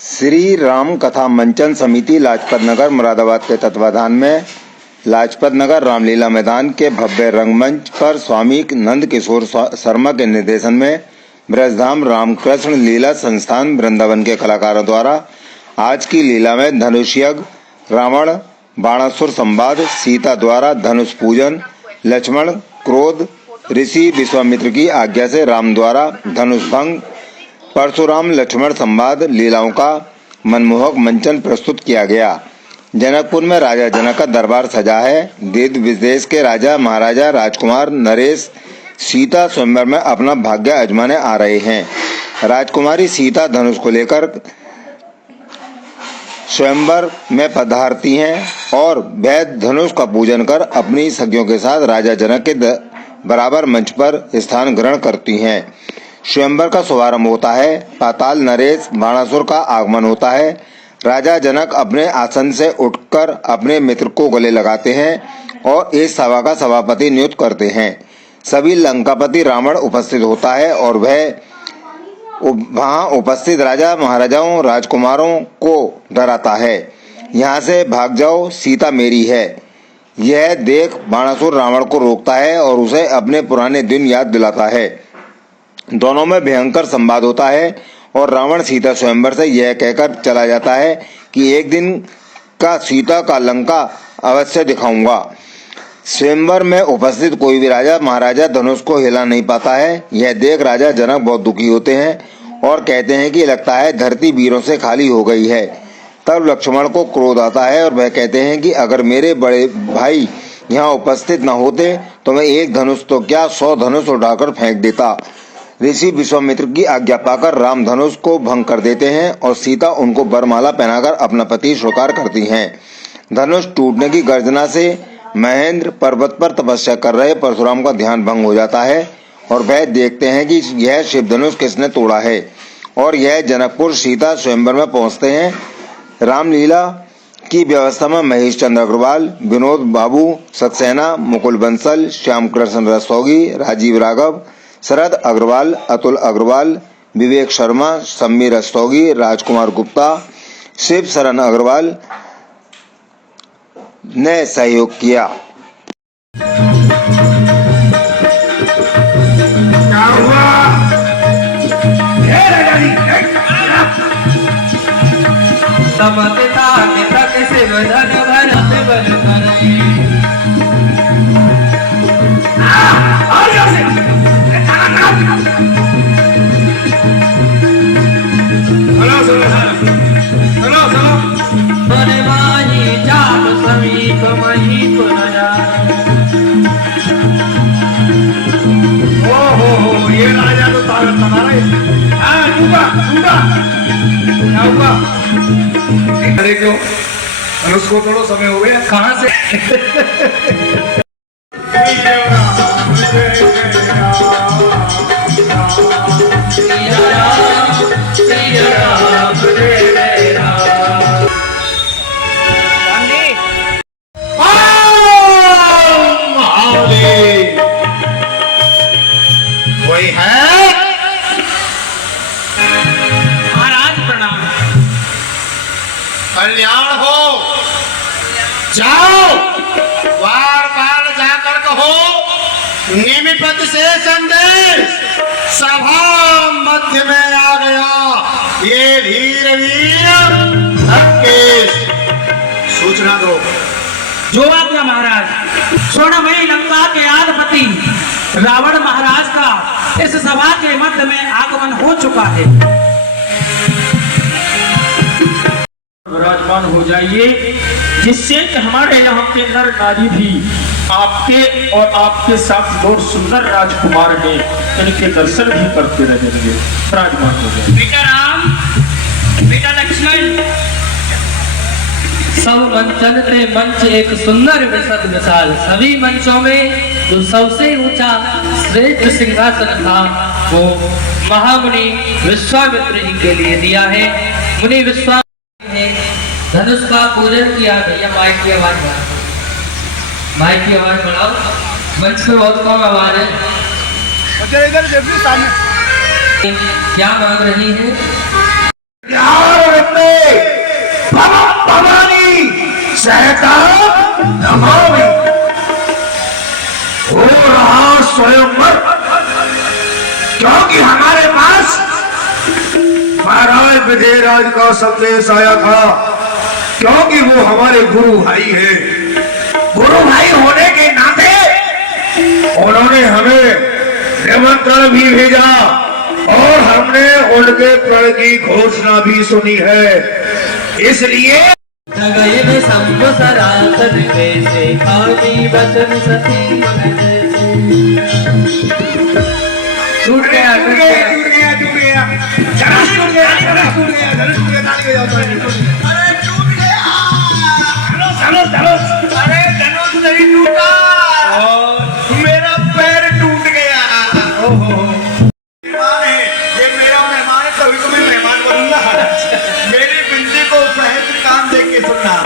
श्री राम कथा मंचन समिति लाजपत नगर मुरादाबाद के तत्वाधान में लाजपत नगर रामलीला मैदान के भव्य रंगमंच पर स्वामी नंद किशोर शर्मा के निर्देशन में ब्रजधाम रामकृष्ण लीला संस्थान वृंदावन के कलाकारों द्वारा आज की लीला में धनुष यज्ञ, रावण बाणासुर संवाद, सीता द्वारा धनुष पूजन, लक्ष्मण क्रोध, ऋषि विश्वामित्र की आज्ञा से राम द्वारा धनुष भंग, परशुराम लक्ष्मण संवाद लीलाओं का मनमोहक मंचन प्रस्तुत किया गया। जनकपुर में राजा जनक का दरबार सजा है। देश विदेश के राजा महाराजा राजकुमार नरेश सीता स्वयंवर में अपना भाग्य आजमाने आ रहे हैं। राजकुमारी सीता धनुष को लेकर स्वयंवर में पधारती हैं और वह धनुष का पूजन कर अपनी सखियों के साथ राजा जनक के बराबर मंच पर स्थान ग्रहण करती हैं। स्वयंवर का शुभारंभ होता है। पाताल नरेश बाणासुर का आगमन होता है। राजा जनक अपने आसन से उठकर अपने मित्र को गले लगाते हैं और इस सभा का सभापति नियुक्त करते हैं। सभी लंकापति रावण उपस्थित होता है और वह वहां उपस्थित राजा महाराजाओं राजकुमारों को डराता है। यहाँ से भाग जाओ, सीता मेरी है। यह देख बाणासुर रावण को रोकता है और उसे अपने पुराने दिन याद दिलाता है। दोनों में भयंकर संवाद होता है और रावण सीता स्वयंवर से यह कहकर चला जाता है कि एक दिन का सीता का लंका अवश्य दिखाऊंगा। स्वयंवर में उपस्थित कोई भी राजा महाराजा धनुष को हिला नहीं पाता है। यह देख राजा जनक बहुत दुखी होते हैं और कहते हैं कि लगता है धरती वीरों से खाली हो गई है। तब लक्ष्मण को क्रोध आता है और वह कहते हैं कि अगर मेरे बड़े भाई यहाँ उपस्थित न होते तो मैं एक धनुष तो क्या 100 धनुष उठाकर फेंक देता। ऋषि विश्वामित्र की आज्ञा पाकर राम धनुष को भंग कर देते हैं और सीता उनको वरमाला पहनाकर अपना पति स्वीकार करती हैं। धनुष टूटने की गर्जना से महेंद्र पर्वत पर तपस्या कर रहे परशुराम का ध्यान भंग हो जाता है और वह देखते हैं कि यह शिव धनुष किसने तोड़ा है और यह जनकपुर सीता स्वयंवर में पहुंचते हैं। रामलीला की व्यवस्था में महेश चंद्र अग्रवाल, विनोद बाबू सक्सेना, मुकुल बंसल, श्याम कृष्ण रस्तोगी, राजीव राघव, शरद अग्रवाल, अतुल अग्रवाल, विवेक शर्मा, समीर रस्तोगी, राजकुमार गुप्ता, शिव शरण अग्रवाल ने सहयोग किया। ये राजा तो ताकत लगा रहा है। क्या हुआ? अरे क्यों? धनुष को थोड़ा समय हो गया। कहाँ से? कल्याण हो, जाओ बार बार जाकर कहो निमिपत से संदेश सभा मध्य में आ गया। ये धीर वीर सूचना दो। जो आज्ञा महाराज। स्वर्णमयी लंका के आधिपति रावण महाराज का इस सभा के मध्य में आगमन हो चुका है। विराजमान हो जाइए जिससे कि हमारे यहाँ के नर नारी भी आपके और आपके साथ दो सुंदर राजकुमार हैं इनके दर्शन भी करते रहेंगे। विराजमान हो जाइए। बेटा राम, बेटा लक्ष्मण, सब मंचन ते मंच एक सुंदर विशद विशाल, सभी मंचों में जो सबसे ऊंचा श्रेष्ठ सिंहासन था वो महामुनि विश्वामित्र जी के लिए दिया है। मुनि विश्वामित्र ने धनुष का पूजन किया। भैया माइक की आवाज बढ़ाओ, माइक की आवाज बढ़ाओ, मंच पे बहुत कम आवाज है। इधर देखिए सामने क्या मांग रही है? सहता नमामि। हो रहा स्वयंवर, क्योंकि हमारे पास महाराज विजयराज का संदेश आया था, क्योंकि वो हमारे गुरु भाई हैं। गुरु भाई होने के नाते उन्होंने हमें निमंत्रण भी भेजा और हमने उनके प्रण की घोषणा भी सुनी है। इसलिए जगयन संभ सरासन कैसे आदि वचन सती टूट गया धनुष टूट गया धनुष टूट गया, ताली बजाओ। अरे टूट गया धनुष, अरे धनुष नहीं टूटा, मेरा पैर टूट गया। मेहमान है, ये मेरा मेहमान है, कभी कभी मेहमान बनूंगा। मेरी बिंदी को सहज काम देख के सुनना।